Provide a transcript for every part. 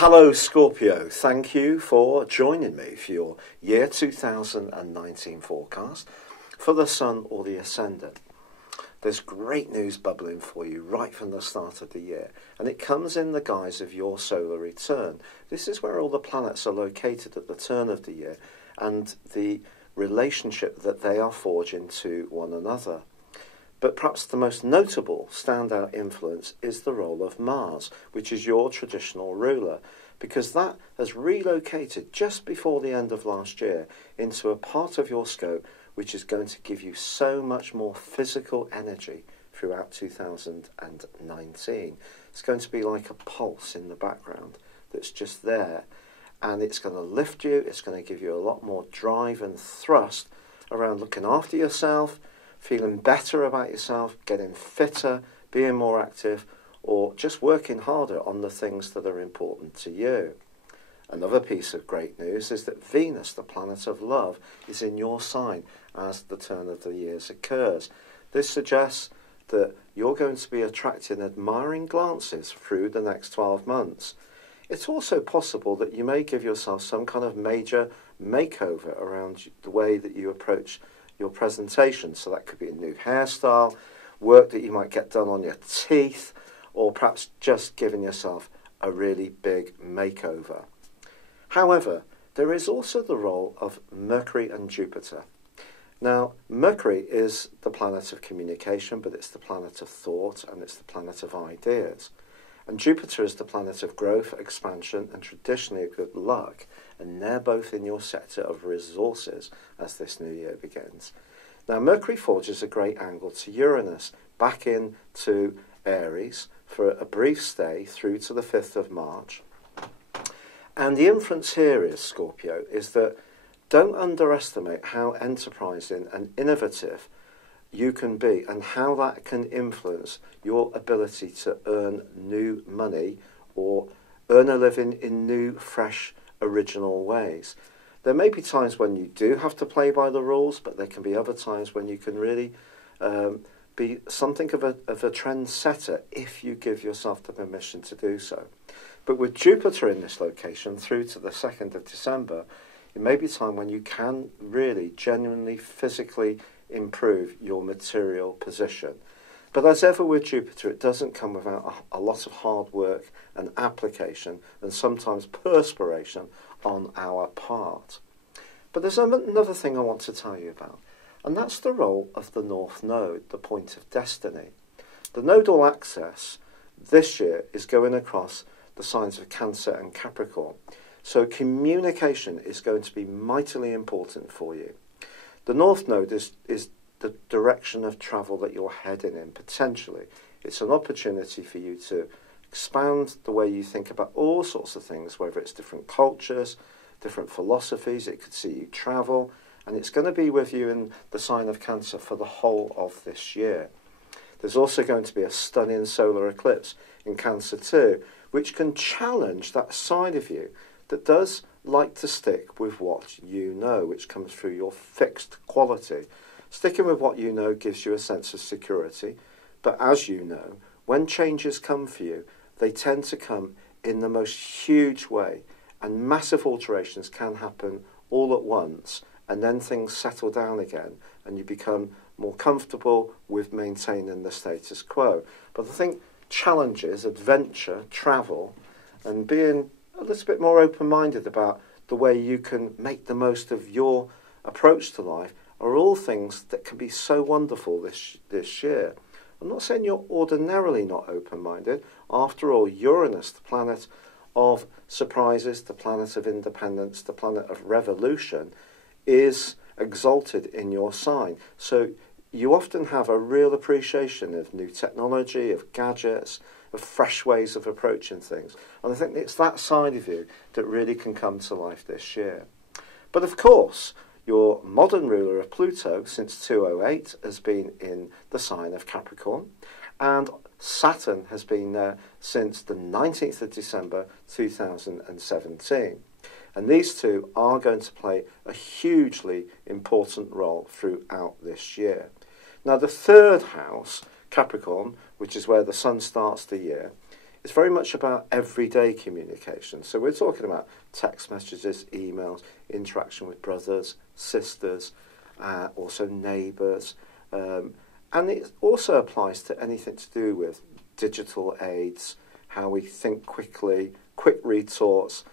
Hello Scorpio, thank you for joining me for your year 2019 forecast for the Sun or the Ascendant. There's great news bubbling for you right from the start of the year, and it comes in the guise of your solar return. This is where all the planets are located at the turn of the year and the relationship that they are forging to one another. But perhaps the most notable standout influence is the role of Mars, which is your traditional ruler, because that has relocated just before the end of last year into a part of your scope which is going to give you so much more physical energy throughout 2019. It's going to be like a pulse in the background that's just there, and it's going to lift you, it's going to give you a lot more drive and thrust around looking after yourself, feeling better about yourself, getting fitter, being more active, or just working harder on the things that are important to you. Another piece of great news is that Venus, the planet of love, is in your sign as the turn of the years occurs. This suggests that you're going to be attracting admiring glances through the next 12 months. It's also possible that you may give yourself some kind of major makeover around the way that you approach your presentation. So that could be a new hairstyle, work that you might get done on your teeth, or perhaps just giving yourself a really big makeover. However, there is also the role of Mercury and Jupiter. Now, Mercury is the planet of communication, but it's the planet of thought and it's the planet of ideas. And Jupiter is the planet of growth, expansion, and traditionally good luck. And they're both in your sector of resources as this new year begins. Now, Mercury forges a great angle to Uranus, back into Aries for a brief stay through to the 5th of March. And the inference here is, Scorpio, is that don't underestimate how enterprising and innovative you can be and how that can influence your ability to earn new money or earn a living in new, fresh, original ways. There may be times when you do have to play by the rules, but there can be other times when you can really be something of a trendsetter if you give yourself the permission to do so. But with Jupiter in this location through to the 2nd of December, it may be time when you can really genuinely physically improve your material position. But as ever with Jupiter, it doesn't come without a lot of hard work and application and sometimes perspiration on our part. But there's another thing I want to tell you about, and that's the role of the North Node, the point of destiny. The nodal axis this year is going across the signs of Cancer and Capricorn. So communication is going to be mightily important for you. The North Node is the direction of travel that you're heading in, potentially. It's an opportunity for you to expand the way you think about all sorts of things, whether it's different cultures, different philosophies. It could see you travel, and it's going to be with you in the sign of Cancer for the whole of this year. There's also going to be a stunning solar eclipse in Cancer too, which can challenge that side of you that does like to stick with what you know, which comes through your fixed quality. Sticking with what you know gives you a sense of security, but as you know, when changes come for you, they tend to come in the most huge way, and massive alterations can happen all at once, and then things settle down again, and you become more comfortable with maintaining the status quo. But I think challenges, adventure, travel, and being a little bit more open-minded about the way you can make the most of your approach to life are all things that can be so wonderful this year. I'm not saying you're ordinarily not open-minded. After all, Uranus, the planet of surprises, the planet of independence, the planet of revolution, is exalted in your sign. So you often have a real appreciation of new technology, of gadgets, of fresh ways of approaching things. And I think it's that side of you that really can come to life this year. But of course, your modern ruler of Pluto since 2008 has been in the sign of Capricorn, and Saturn has been there since the 19th of December 2017. And these two are going to play a hugely important role throughout this year. Now, the third house, Capricorn, which is where the Sun starts the year, It's very much about everyday communication. So we're talking about text messages, emails, interaction with brothers, sisters, also neighbours. And it also applies to anything to do with digital aids, how we think quickly, quick retorts.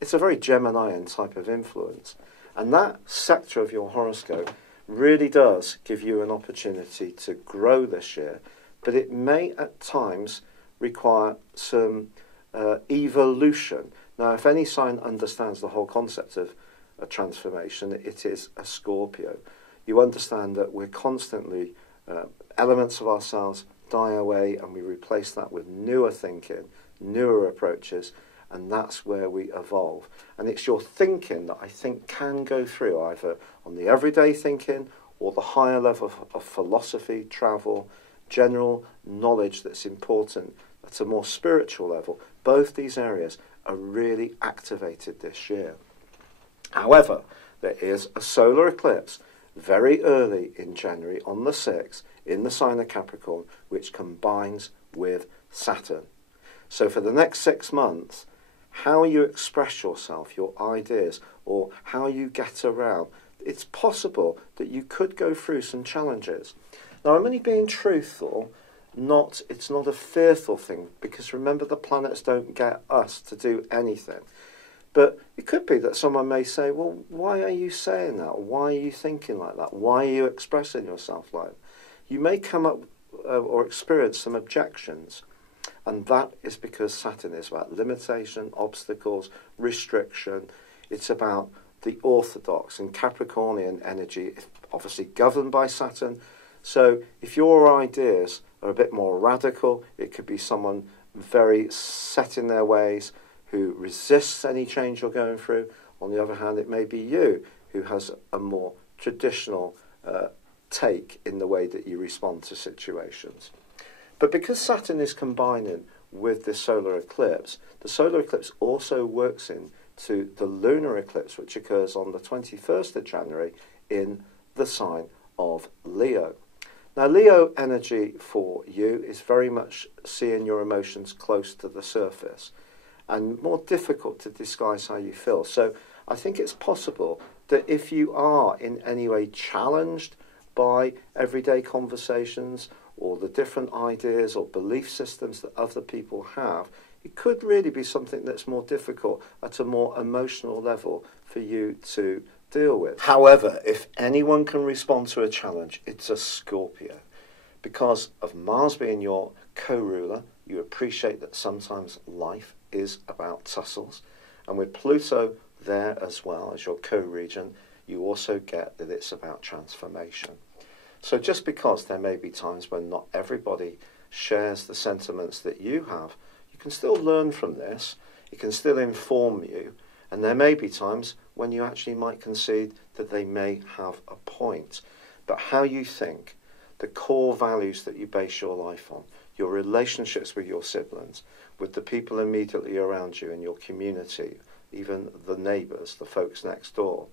It's a very Geminian type of influence. And that sector of your horoscope really does give you an opportunity to grow this year, but it may at times require some evolution. Now, if any sign understands the whole concept of a transformation, it is a Scorpio. You understand that we're constantly, elements of ourselves die away and we replace that with newer thinking, newer approaches, and that's where we evolve. And it's your thinking that I think can go through either on the everyday thinking or the higher level of philosophy, travel, general knowledge that's important at a more spiritual level. Both these areas are really activated this year. However, there is a solar eclipse very early in January on the 6th in the sign of Capricorn, which combines with Saturn. So for the next 6 months, how you express yourself, your ideas, or how you get around, it's possible that you could go through some challenges. Now, I'm only being truthful, it's not a fearful thing, because remember, the planets don't get us to do anything. But it could be that someone may say, well, why are you saying that? Why are you thinking like that? Why are you expressing yourself like that? You may come up or experience some objections. And that is because Saturn is about limitation, obstacles, restriction. It's about the orthodox, and Capricornian energy is obviously governed by Saturn. So if your ideas are a bit more radical, it could be someone very set in their ways who resists any change you're going through. On the other hand, it may be you who has a more traditional take in the way that you respond to situations. But because Saturn is combining with the solar eclipse, the solar eclipse also works into the lunar eclipse, which occurs on the 21st of January in the sign of Leo. Now, Leo energy for you is very much seeing your emotions close to the surface and more difficult to disguise how you feel. So I think it's possible that if you are in any way challenged by everyday conversations or the different ideas or belief systems that other people have, it could really be something that's more difficult at a more emotional level for you to deal with. However, if anyone can respond to a challenge, it's a Scorpio. Because of Mars being your co-ruler, you appreciate that sometimes life is about tussles. And with Pluto there as well as your co-regent, you also get that it's about transformation. So just because there may be times when not everybody shares the sentiments that you have, you can still learn from this. It can still inform you. And there may be times when you actually might concede that they may have a point. But how you think, the core values that you base your life on, your relationships with your siblings, with the people immediately around you in your community, even the neighbours, the folks next door,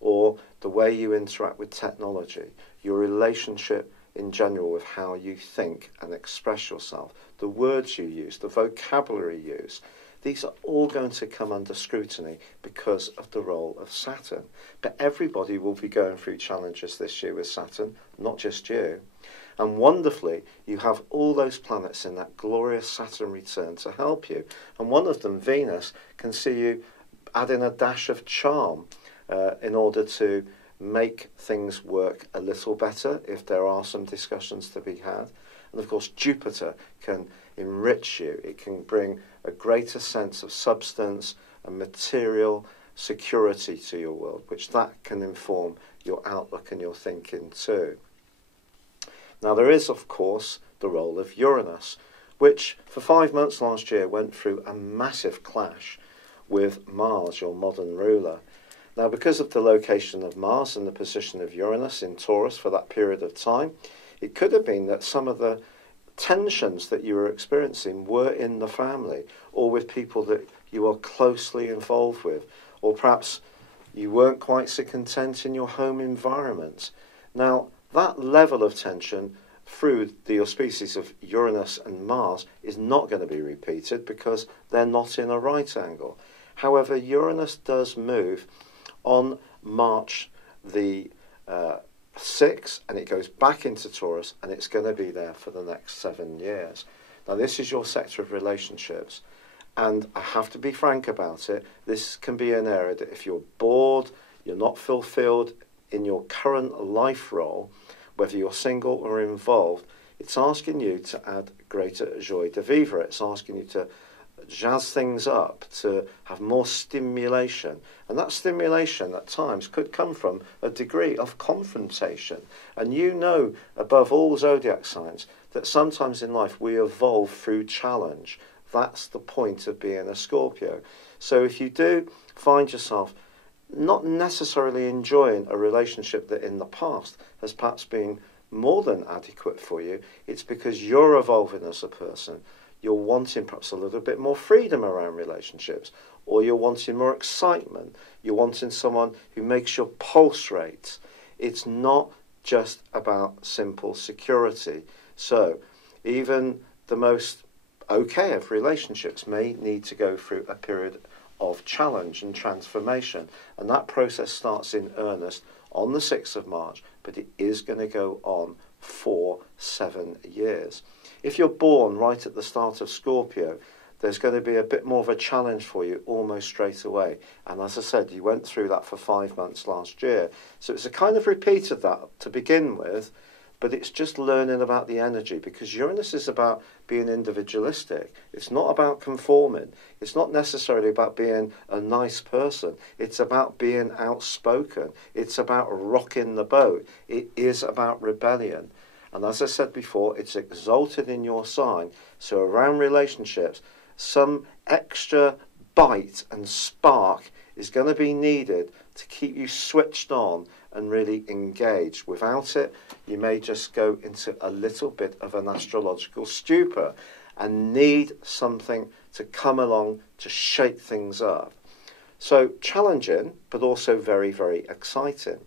or the way you interact with technology, your relationship in general with how you think and express yourself, the words you use, the vocabulary you use, these are all going to come under scrutiny because of the role of Saturn. But everybody will be going through challenges this year with Saturn, not just you. And wonderfully, you have all those planets in that glorious Saturn return to help you. And one of them, Venus, can see you add in a dash of charm in order to make things work a little better if there are some discussions to be had. And of course, Jupiter can enrich you. It can bring a greater sense of substance and material security to your world, which that can inform your outlook and your thinking too. Now, there is, of course, the role of Uranus, which for 5 months last year went through a massive clash with Mars, your modern ruler. Now, because of the location of Mars and the position of Uranus in Taurus for that period of time, it could have been that some of the tensions that you were experiencing were in the family or with people that you are closely involved with, or perhaps you weren't quite so content in your home environment. Now, that level of tension through the auspices of Uranus and Mars is not going to be repeated because they're not in a right angle. However, Uranus does move on March the 6th, and it goes back into Taurus, and it's going to be there for the next 7 years. Now, this is your sector of relationships, and I have to be frank about it. This can be an area that if you're bored, you're not fulfilled in your current life role, whether you're single or involved, it's asking you to add greater joie de vivre. It's asking you to jazz things up, to have more stimulation. And that stimulation at times could come from a degree of confrontation. And you know, above all zodiac signs, that sometimes in life we evolve through challenge. That's the point of being a Scorpio. So if you do find yourself not necessarily enjoying a relationship that in the past has perhaps been more than adequate for you, it's because you're evolving as a person. You're wanting perhaps a little bit more freedom around relationships, or you're wanting more excitement. You're wanting someone who makes your pulse rate. It's not just about simple security. So even the most okay of relationships may need to go through a period of challenge and transformation. And that process starts in earnest on the 6th of March, but it is going to go on for 7 years. If you're born right at the start of Scorpio, there's going to be a bit more of a challenge for you almost straight away. And as I said, you went through that for 5 months last year. So it's a kind of repeat of that to begin with, but it's just learning about the energy, because Uranus is about being individualistic. It's not about conforming. It's not necessarily about being a nice person. It's about being outspoken. It's about rocking the boat. It is about rebellion. And as I said before, it's exalted in your sign. So around relationships, some extra bite and spark is going to be needed to keep you switched on and really engaged. Without it, you may just go into a little bit of an astrological stupor and need something to come along to shake things up. So challenging, but also very, very exciting.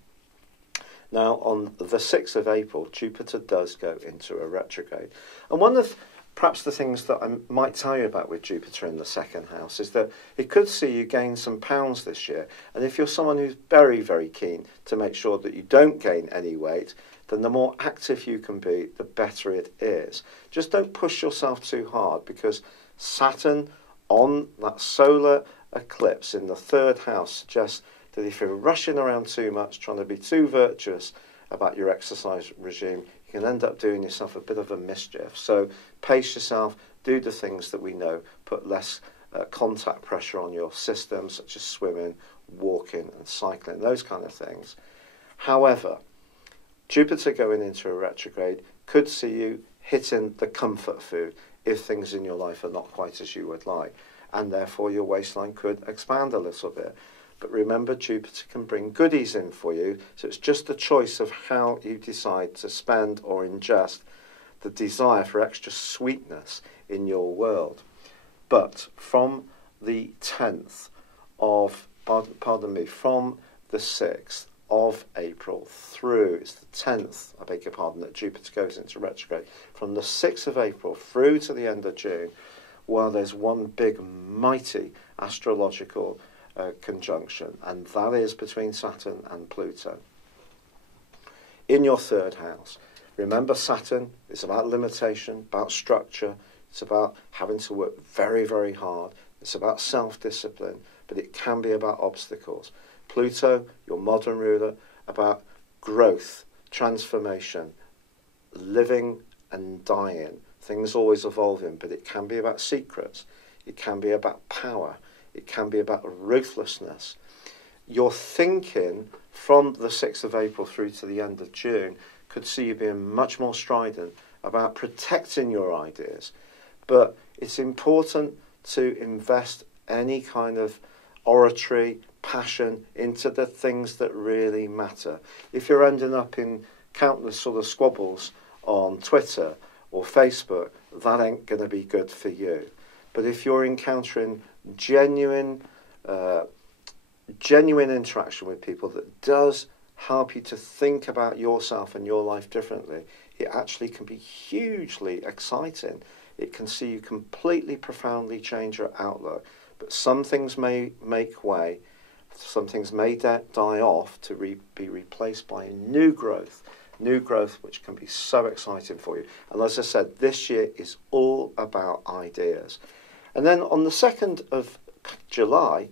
Now, on the 6th of April, Jupiter does go into a retrograde. And one of perhaps the things that I might tell you about with Jupiter in the second house is that it could see you gain some pounds this year. And if you're someone who's very, very keen to make sure that you don't gain any weight, then the more active you can be, the better it is. Just don't push yourself too hard, because Saturn on that solar eclipse in the 3rd house suggests that if you're rushing around too much, trying to be too virtuous about your exercise regime, you can end up doing yourself a bit of a mischief. So pace yourself, do the things that we know put less contact pressure on your system, such as swimming, walking and cycling, those kind of things. However, Jupiter going into a retrograde could see you hitting the comfort food if things in your life are not quite as you would like, and therefore your waistline could expand a little bit. But remember, Jupiter can bring goodies in for you, so it's just a choice of how you decide to spend or ingest the desire for extra sweetness in your world. But from the 10th of, from the 6th of April through, it's the 10th, I beg your pardon, that Jupiter goes into retrograde, from the 6th of April through to the end of June, well, there's one big, mighty astrological conjunction, and that is between Saturn and Pluto. In your 3rd house, remember Saturn is about limitation, about structure, it's about having to work very, very hard, it's about self-discipline, but it can be about obstacles. Pluto, your modern ruler, about growth, transformation, living and dying, things always evolving, but it can be about secrets, it can be about power, it can be about ruthlessness. Your thinking from the 6th of April through to the end of June could see you being much more strident about protecting your ideas. But it's important to invest any kind of oratory, passion into the things that really matter. If you're ending up in countless sort of squabbles on Twitter or Facebook, that ain't going to be good for you. But if you're encountering genuine interaction with people that does help you to think about yourself and your life differently, it actually can be hugely exciting. It can see you completely, profoundly change your outlook. But some things may make way, some things may die off to be replaced by new growth which can be so exciting for you. And as I said, this year is all about ideas. And then on the 2nd of July,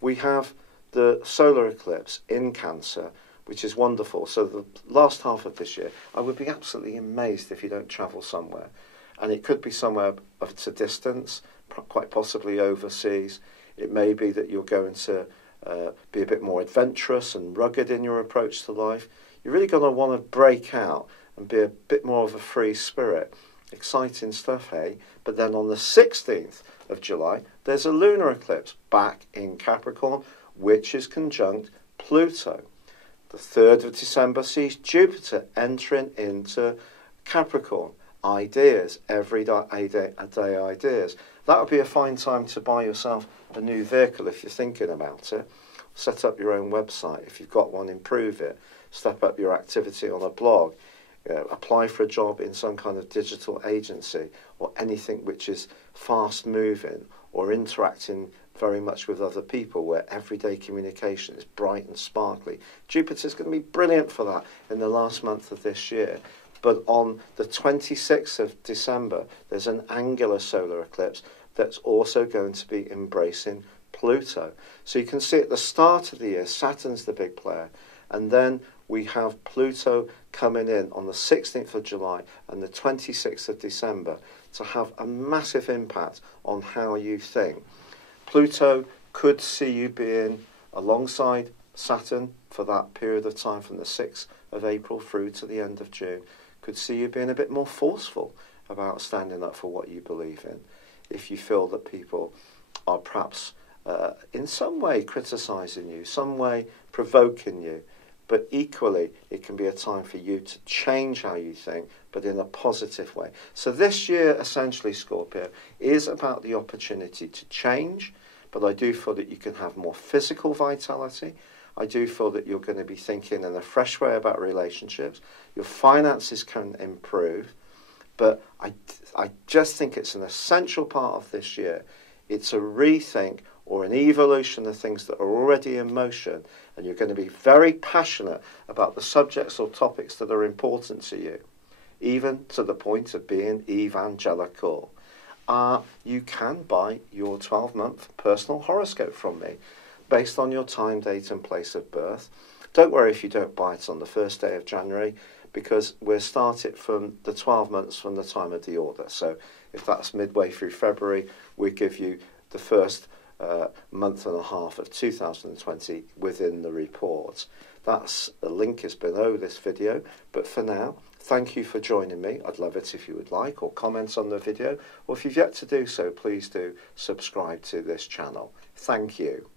we have the solar eclipse in Cancer, which is wonderful. So the last half of this year, I would be absolutely amazed if you don't travel somewhere. And it could be somewhere at a distance, quite possibly overseas. It may be that you're going to be a bit more adventurous and rugged in your approach to life. You're really going to want to break out and be a bit more of a free spirit. Exciting stuff, hey? But then on the 16th of July, there's a lunar eclipse back in Capricorn, which is conjunct Pluto. The 3rd of December sees Jupiter entering into Capricorn. Ideas, everyday ideas. That would be a fine time to buy yourself a new vehicle if you're thinking about it. Set up your own website. If you've got one, improve it. Step up your activity on a blog. Apply for a job in some kind of digital agency or anything which is fast moving or interacting very much with other people, where everyday communication is bright and sparkly. Jupiter's going to be brilliant for that in the last month of this year. But on the 26th of December, there's an angular solar eclipse that's also going to be embracing Pluto. So you can see at the start of the year, Saturn's the big player. And then we have Pluto coming in on the 16th of July and the 26th of December to have a massive impact on how you think. Pluto could see you being alongside Saturn for that period of time from the 6th of April through to the end of June. Could see you being a bit more forceful about standing up for what you believe in. If you feel that people are perhaps in some way criticising you, some way provoking you, but equally it can be a time for you to change how you think, but in a positive way. So this year, essentially, Scorpio, is about the opportunity to change, but I do feel that you can have more physical vitality. I do feel that you're going to be thinking in a fresh way about relationships. Your finances can improve, but I just think it's an essential part of this year. It's a rethink or an evolution of things that are already in motion, and you're going to be very passionate about the subjects or topics that are important to you, even to the point of being evangelical. You can buy your 12-month personal horoscope from me, based on your time, date and place of birth. Don't worry if you don't buy it on the first day of January, because we'll start it from the 12 months from the time of the order. So if that's midway through February, we give you the first month and a half of 2020 within the report. That's the link is below this video, but for now, thank you for joining me. I'd love it if you would like or comment on the video, or if you've yet to do so, please do subscribe to this channel. Thank you.